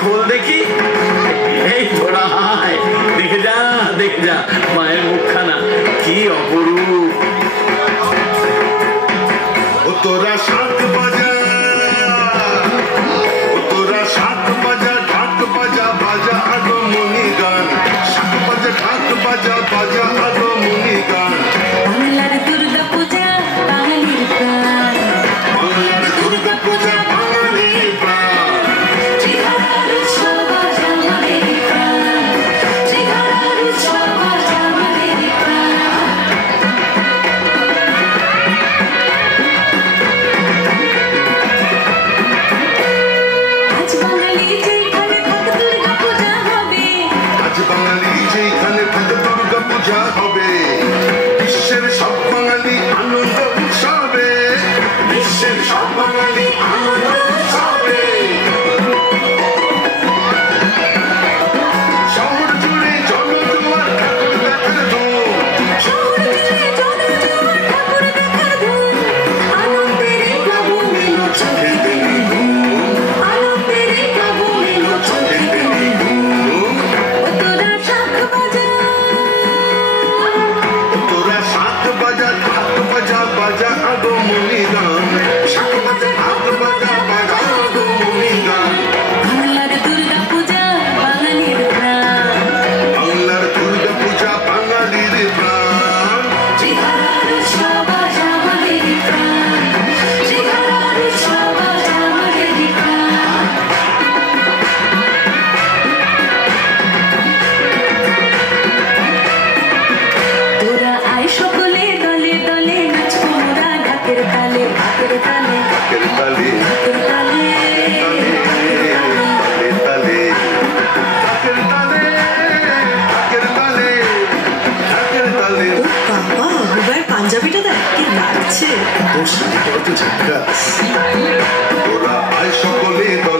खोल देखी देखे जा माয়ের মুখখানা কি অপরূপ তোরা শাক বাজা ঢাক বাজা বাজা আগমনী গান শাক বাজা ঢাক বাজা বাজা আগমনী গান বাংলার দুর্গা পূজা বাঙালির প্রাণ বাংলার দুর্গা পূজা বাঙালির প্রাণ ত্রিধারার উৎসব আজ আমাদের প্রাণ ত্রিধারার উৎসব আজ আমাদের প্রাণ আজ বাঙালি যেখানে থাক দুর্গা পূজা হবে আজ বাঙালি যেখানে থাকে দুর্গা পূজা হবে বিশ্বের সব বাঙালি আনন্দ উৎসবে বিশ্বের সব বাঙালি আনন্দ উৎসবে শহর জুড়ে জনজোয়ার ঠাকুর দেখার ধুম শহর জুড়ে জনজোয়ার ঠাকুর দেখার ধুম আনন্দের গাবো মেলো চোখে দিলি ঘুম আনন্দের গাবো মেলো চোখে দিলি ঘুম তোরা শাক বাজা তোরা শাক বাজা ঢাক বাজা বাজা আগমনী গান শাক বাজা ঢাক বাজা বাজা আগমনী গান বাংলার দুর্গা পূজা বাঙালির প্রাণ বাংলার দুর্গা পূজা বাঙালির প্রাণ ত্রিধারার উৎসব আজ আমাদের প্রাণ ত্রিধারার উৎসব আজ আমাদের প্রাণ তোরা আয় সকলে দলে দলে নাচবো মোরা ঢাকের তালে ঢাকের তালে ঢাকের তালে ঢাকের তালে তালে ঢাকের তালে ঢাকের তালে ঢাকের তালে ও বাবা রুবাইয়ের পাঞ্জাবিটা দেখ কি লাগছে তোর শাড়িটা তো ঝাক্কাস তোরা আয় সকলে দলে